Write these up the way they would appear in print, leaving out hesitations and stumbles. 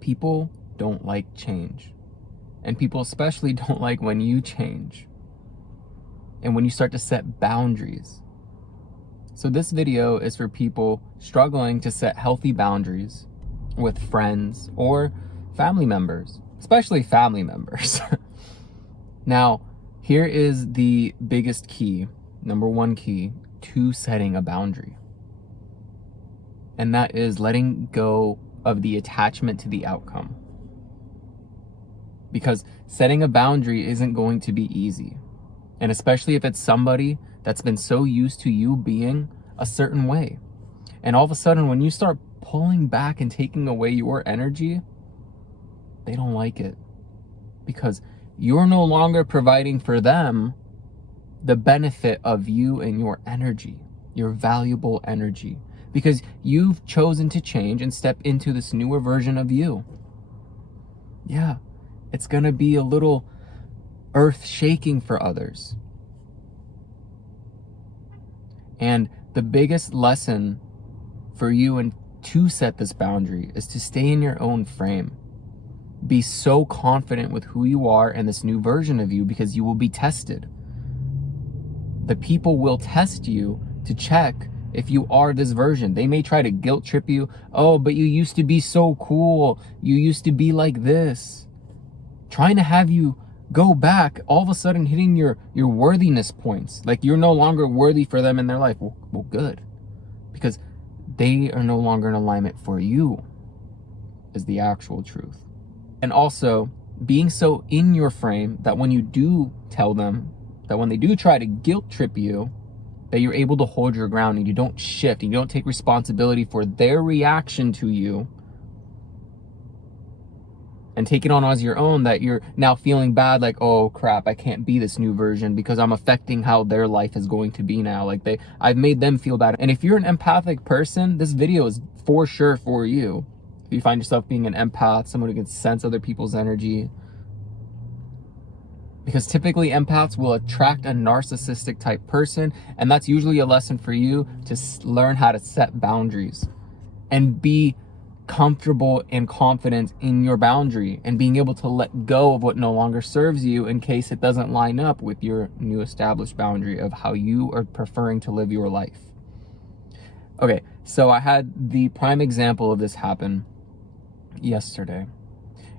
People don't like change. And people especially don't like when you change and when you start to set boundaries. So this video is for people struggling to set healthy boundaries with friends or family members, especially family members. Now, here is the biggest key, number one key to setting a boundary. And that is letting go of the attachment to the outcome. Because setting a boundary isn't going to be easy. And especially if it's somebody that's been so used to you being a certain way. And all of a sudden, when you start pulling back and taking away your energy, they don't like it. Because you're no longer providing for them the benefit of you and your energy, your valuable energy. Because you've chosen to change and step into this newer version of you. Yeah, it's gonna be a little earth-shaking for others. And the biggest lesson for you and to set this boundary is to stay in your own frame. Be so confident with who you are and this new version of you, because you will be tested. The people will test you to check if you are this version. They may try to guilt trip you. Oh, but you used to be so cool. You used to be like this. Trying to have you go back, all of a sudden hitting your worthiness points. Like you're no longer worthy for them in their life. Well, good. Because they are no longer in alignment for you, is the actual truth. And also, being so in your frame that when you do tell them, that when they do try to guilt trip you, that you're able to hold your ground and you don't shift and you don't take responsibility for their reaction to you and take it on as your own, that you're now feeling bad, like, oh crap, I can't be this new version because I'm affecting how their life is going to be now. Like I've made them feel bad. And if you're an empathic person, this video is for sure for you. If you find yourself being an empath, someone who can sense other people's energy. Because typically empaths will attract a narcissistic type person, and that's usually a lesson for you to learn how to set boundaries and be comfortable and confident in your boundary and being able to let go of what no longer serves you in case it doesn't line up with your new established boundary of how you are preferring to live your life. Okay, so I had the prime example of this happen yesterday,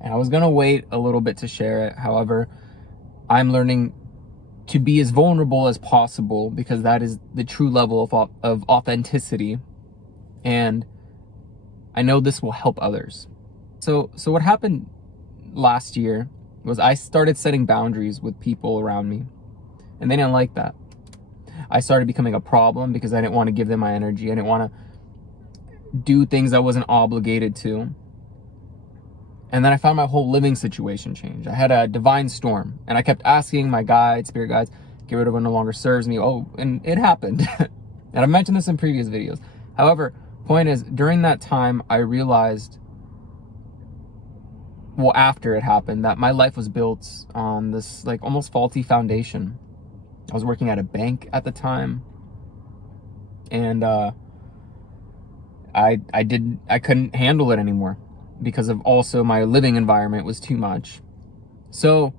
and I was gonna wait a little bit to share it. However, I'm learning to be as vulnerable as possible because that is the true level of authenticity, and I know this will help others. So what happened last year was I started setting boundaries with people around me, and they didn't like that. I started becoming a problem because I didn't want to give them my energy. I didn't want to do things I wasn't obligated to. And then I found my whole living situation change. I had a divine storm, and I kept asking my guides, spirit guides, get rid of what no longer serves me. Oh, and it happened. And I've mentioned this in previous videos. However, point is, during that time, I realized, well, after it happened, that my life was built on this like almost faulty foundation. I was working at a bank at the time, and I couldn't handle it anymore because of also my living environment was too much. So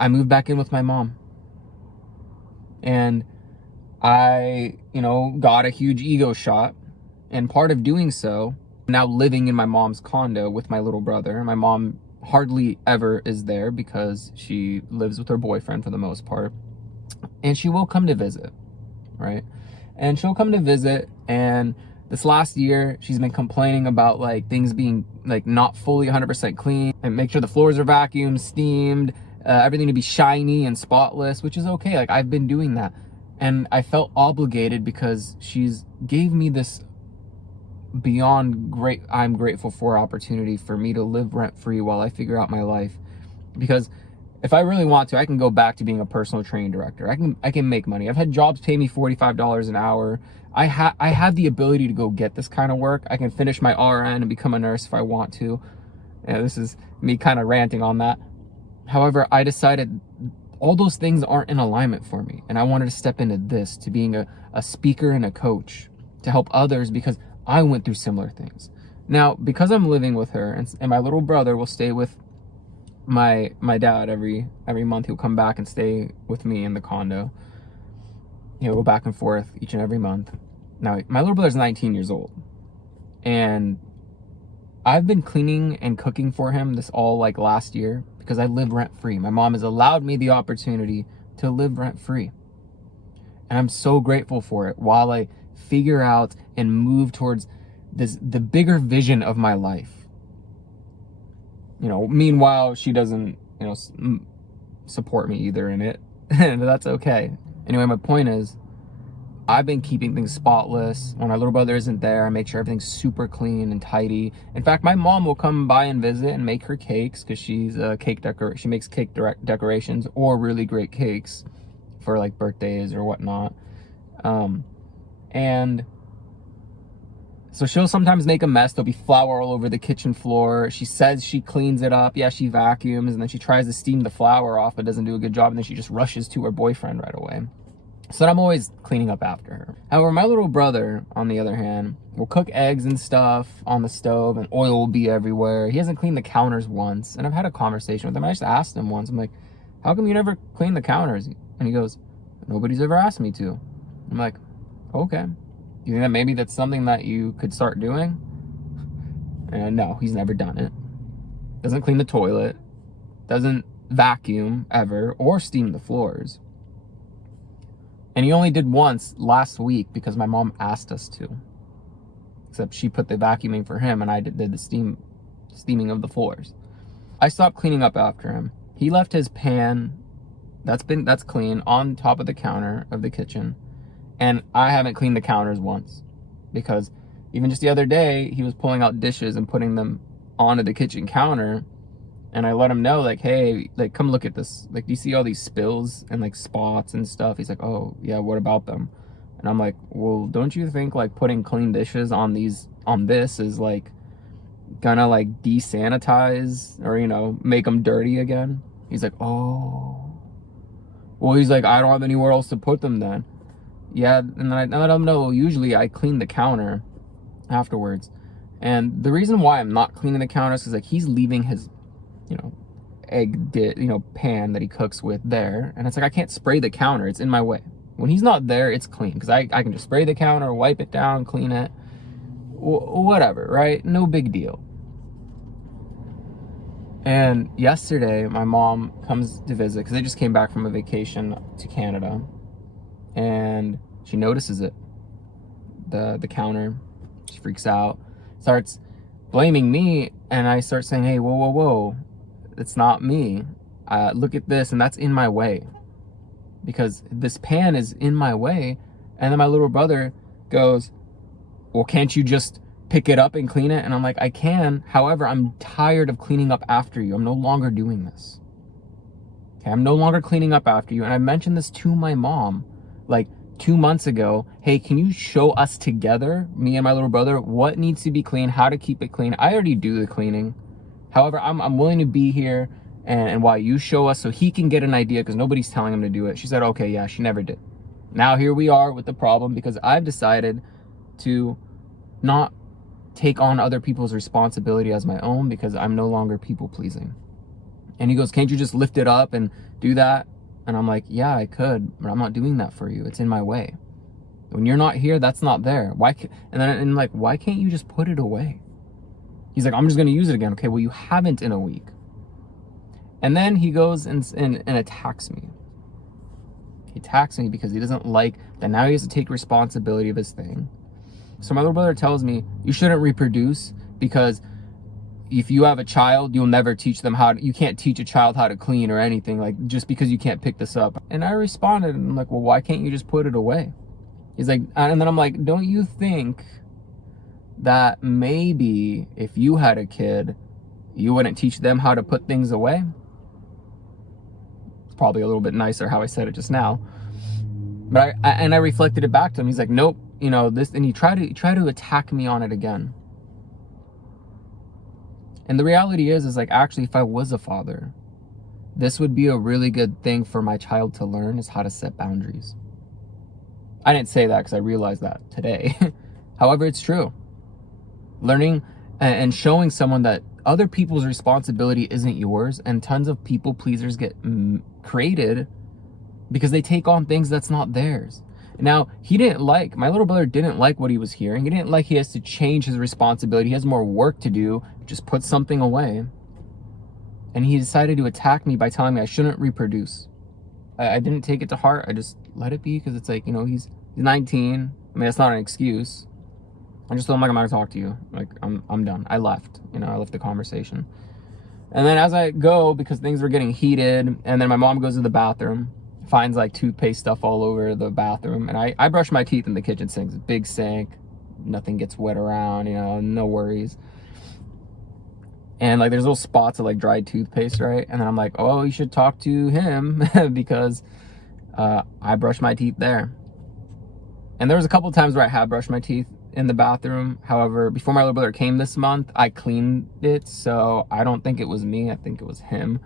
I moved back in with my mom, and I, got a huge ego shot. And part of doing so, now living in my mom's condo with my little brother. My mom hardly ever is there because she lives with her boyfriend for the most part. And she will come to visit, right? And she'll come to visit, and this last year, she's been complaining about like things being like not fully 100% clean, and make sure the floors are vacuumed, steamed, everything to be shiny and spotless, which is okay. Like I've been doing that. And I felt obligated because she's gave me this beyond great, I'm grateful for opportunity for me to live rent-free while I figure out my life. Because if I really want to, I can go back to being a personal training director. I can make money. I've had jobs pay me $45 an hour. I have the ability to go get this kind of work. I can finish my RN and become a nurse if I want to. And this is me kind of ranting on that. However, I decided all those things aren't in alignment for me. And I wanted to step into this, to being a speaker and a coach, to help others, because I went through similar things. Now, because I'm living with her, and my little brother will stay with my dad every month. He'll come back and stay with me in the condo. He'll go back and forth each and every month. Now, my little brother's 19 years old, and I've been cleaning and cooking for him this all like last year because I live rent free. My mom has allowed me the opportunity to live rent free, and I'm so grateful for it while I figure out and move towards the bigger vision of my life. Meanwhile, she doesn't, support me either in it. And that's okay. Anyway, my point is, I've been keeping things spotless. When my little brother isn't there, I make sure everything's super clean and tidy. In fact, my mom will come by and visit and make her cakes because she's a she makes cake decorations or really great cakes for like birthdays or whatnot. And so she'll sometimes make a mess. There'll be flour all over the kitchen floor. She says she cleans it up. Yeah, she vacuums, and then she tries to steam the flour off, but doesn't do a good job, and then she just rushes to her boyfriend right away. So I'm always cleaning up after her. However, my little brother, on the other hand, will cook eggs and stuff on the stove, and oil will be everywhere. He hasn't cleaned the counters once, and I've had a conversation with him. I just asked him once, I'm like, how come you never clean the counters? And he goes, nobody's ever asked me to. I'm like, okay. Do you think that maybe that's something that you could start doing? And no, he's never done it. Doesn't clean the toilet. Doesn't vacuum ever or steam the floors. And he only did once last week because my mom asked us to. Except she put the vacuuming for him and I did the steaming of the floors. I stopped cleaning up after him. He left his pan that's clean on top of the counter of the kitchen. And I haven't cleaned the counters once because even just the other day, he was pulling out dishes and putting them onto the kitchen counter. And I let him know, like, hey, like, come look at this. Like, do you see all these spills and like spots and stuff? He's like, oh yeah, what about them? And I'm like, well, don't you think like putting clean dishes on this is like gonna like desanitize or, make them dirty again? He's like, oh, well, he's like, I don't have anywhere else to put them then. Yeah, and then I let him know, usually I clean the counter afterwards. And the reason why I'm not cleaning the counter is because like he's leaving his, pan that he cooks with there. And it's like, I can't spray the counter. It's in my way. When he's not there, it's clean. Because I can just spray the counter, wipe it down, clean it. Whatever, right? No big deal. And yesterday, my mom comes to visit because they just came back from a vacation to Canada. And she notices it, the counter. She freaks out, starts blaming me, and I start saying, hey, whoa, it's not me. Look at this, and that's in my way. Because this pan is in my way. And then my little brother goes, well, can't you just pick it up and clean it? And I'm like, I can. However, I'm tired of cleaning up after you. I'm no longer doing this. Okay, I'm no longer cleaning up after you. And I mentioned this to my mom like 2 months ago. Hey, can you show us together, me and my little brother, what needs to be clean, how to keep it clean? I already do the cleaning. However, I'm willing to be here and while you show us so he can get an idea because nobody's telling him to do it. She said, okay, yeah, she never did. Now here we are with the problem because I've decided to not take on other people's responsibility as my own because I'm no longer people pleasing. And he goes, can't you just lift it up and do that? And I'm like, yeah, I could, but I'm not doing that for you. It's in my way. When you're not here, that's not there. Why can't you just put it away? He's like, I'm just going to use it again. Okay, well, you haven't in a week. And then he goes and attacks me. He attacks me because he doesn't like that now he has to take responsibility of his thing. So my little brother tells me, you shouldn't reproduce because if you have a child, you'll never teach them you can't teach a child how to clean or anything, like just because you can't pick this up. And I responded and I'm like, well, why can't you just put it away? He's like, and then I'm like, don't you think that maybe if you had a kid, you wouldn't teach them how to put things away? It's probably a little bit nicer how I said it just now. But I reflected it back to him. He's like, nope, this, and he tried to attack me on it again. And the reality is like, actually, if I was a father, this would be a really good thing for my child to learn is how to set boundaries. I didn't say that because I realized that today. However, it's true. Learning and showing someone that other people's responsibility isn't yours, and tons of people pleasers get created because they take on things that's not theirs. Now, my little brother didn't like what he was hearing. He didn't like he has to change his responsibility. He has more work to do. Just put something away. And he decided to attack me by telling me I shouldn't reproduce. I didn't take it to heart. I just let it be, because it's like, he's 19. I mean, that's not an excuse. I just told him, like, I'm not gonna talk to you. Like, I'm done. I left. I left the conversation. And then as I go, because things were getting heated, and then my mom goes to the bathroom, finds like toothpaste stuff all over the bathroom, and I brush my teeth in the kitchen sink. It's a big sink. Nothing gets wet around, no worries. And like there's little spots of like dried toothpaste, right? And then I'm like, oh, you should talk to him because I brushed my teeth there. And there was a couple times where I have brushed my teeth in the bathroom. However, before my little brother came this month, I cleaned it, so I don't think it was me. I think it was him.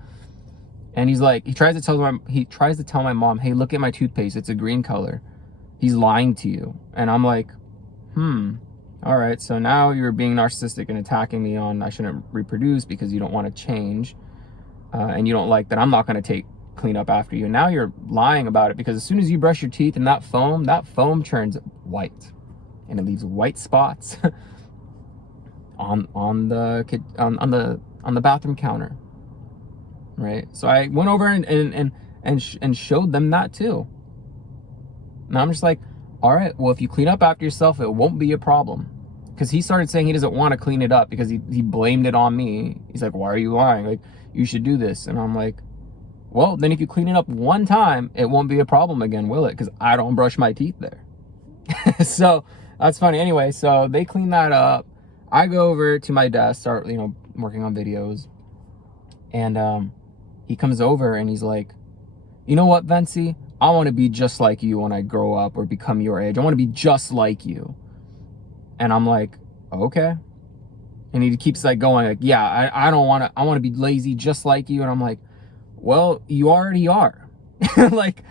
And he's like, he tries to tell my mom, hey, look at my toothpaste. It's a green color. He's lying to you. And I'm like, all right. So now you're being narcissistic and attacking me on I shouldn't reproduce because you don't want to change, and you don't like that I'm not going to clean up after you. And now you're lying about it, because as soon as you brush your teeth and that foam turns white, and it leaves white spots on the bathroom counter, right? So I went over and showed them that too. And I'm just like, all right, well, if you clean up after yourself, it won't be a problem. Because he started saying he doesn't want to clean it up because he blamed it on me. He's like, why are you lying? Like, you should do this. And I'm like, well, then if you clean it up one time, it won't be a problem again, will it? Because I don't brush my teeth there. So that's funny. Anyway, so they clean that up. I go over to my desk, start, working on videos. And he comes over and he's like, you know what, Vency? I want to be just like you when I grow up or become your age. I want to be just like you. And I'm like, okay. And he keeps like going like, yeah, I want to be lazy just like you. And I'm like, well, you already are. like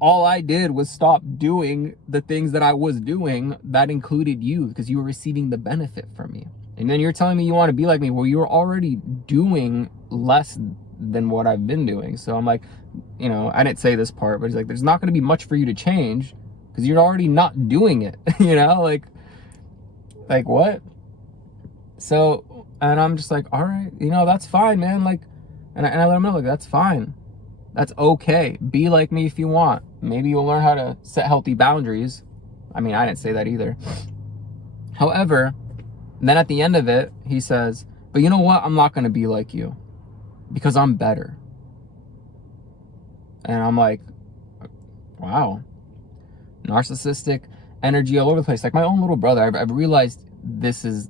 all I did was stop doing the things that I was doing that included you, because you were receiving the benefit from me. And then you're telling me you want to be like me. Well, you were already doing less than what I've been doing. So I'm like, I didn't say this part, but he's like, there's not going to be much for you to change because you're already not doing it. Like what? So, and I'm just like, all right, that's fine, man. Like, and I let him know, like, that's fine. That's okay. Be like me if you want. Maybe you'll learn how to set healthy boundaries. I mean, I didn't say that either. However, then at the end of it, he says, but you know what? I'm not going to be like you because I'm better. And I'm like, wow. Narcissistic energy all over the place. Like my own little brother, I've realized this is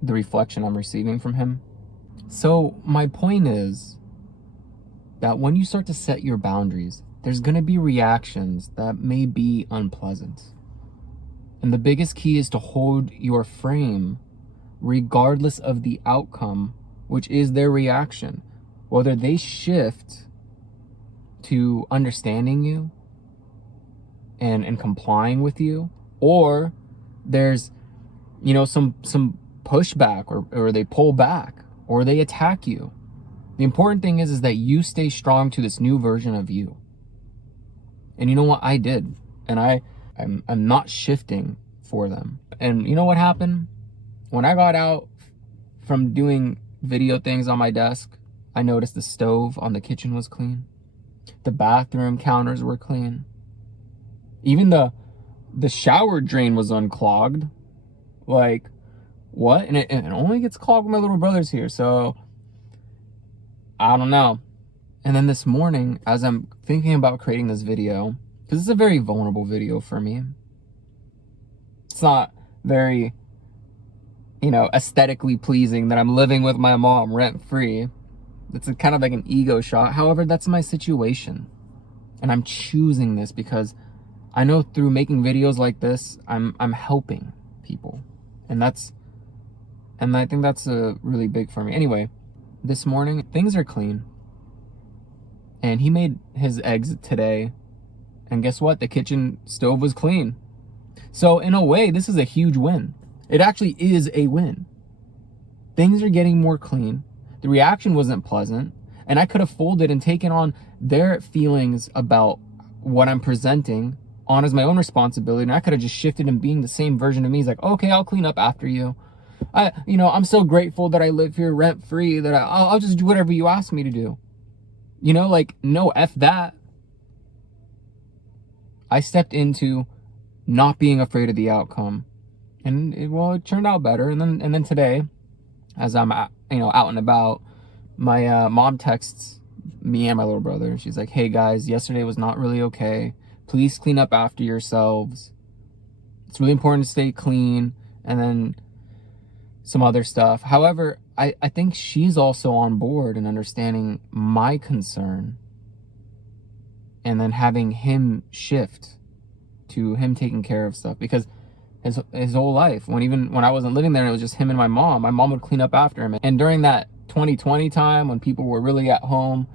the reflection I'm receiving from him. So my point is that when you start to set your boundaries, there's going to be reactions that may be unpleasant. And the biggest key is to hold your frame regardless of the outcome, which is their reaction. Whether they shift to understanding you and complying with you, or there's some pushback, or they pull back, or they attack you. The important thing is that you stay strong to this new version of you. And you know what? I did. And I'm not shifting for them. And you know what happened? When I got out from doing video things on my desk, I noticed the stove on the kitchen was clean. The bathroom counters were clean. Even the shower drain was unclogged. Like, what? And it only gets clogged when my little brother's here, so I don't know. And then this morning, as I'm thinking about creating this video, because it's a very vulnerable video for me. It's not very, aesthetically pleasing that I'm living with my mom rent-free. It's kind of like an ego shot. However, that's my situation. And I'm choosing this because I know through making videos like this, I'm helping people. And I think that's really big for me. Anyway, this morning, things are clean. And he made his eggs today. And guess what? The kitchen stove was clean. So in a way, this is a huge win. It actually is a win. things are getting more clean. The reaction wasn't pleasant. And I could have folded and taken on their feelings about what I'm presenting on as my own responsibility. And I could have just shifted and being the same version of me. He's like, okay, I'll clean up after you. I'm so grateful that I live here rent free that I'll just do whatever you ask me to do. No, F that. I stepped into not being afraid of the outcome. And it turned out better. And then today, as I'm out and about, my mom texts me and my little brother, and she's like, hey guys, yesterday was not really okay. Please clean up after yourselves. It's really important to stay clean. And then some other stuff. However, I think she's also on board and understanding my concern, and then having him shift to him taking care of stuff, because his whole life, when I wasn't living there and it was just him and my mom would clean up after him. And during that 2020 time when people were really at home,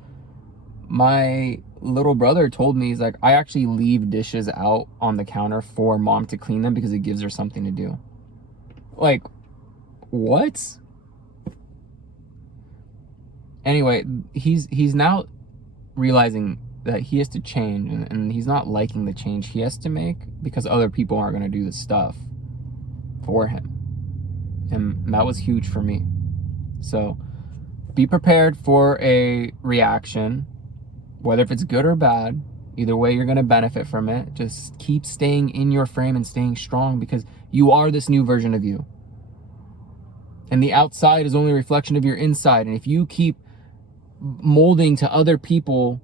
my little brother told me, he's like, I actually leave dishes out on the counter for mom to clean them because it gives her something to do. Like, what? Anyway, he's now realizing that he has to change, and he's not liking the change he has to make because other people aren't going to do the stuff for him. And that was huge for me. So be prepared for a reaction, whether if it's good or bad. Either way, you're going to benefit from it. Just keep staying in your frame and staying strong, because you are this new version of you. And the outside is only a reflection of your inside. And if you keep molding to other people's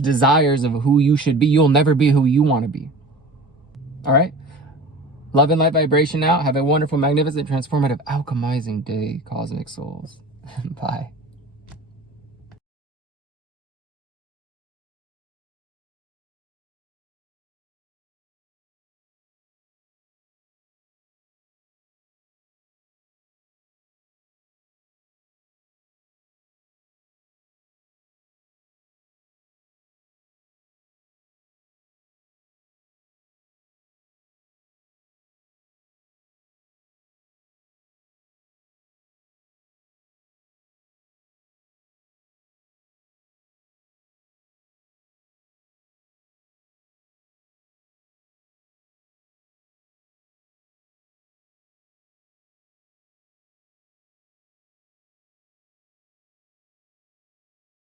desires of who you should be, you'll never be who you want to be. All right? Love and light vibration out. Have a wonderful, magnificent, transformative, alchemizing day, cosmic souls. Bye.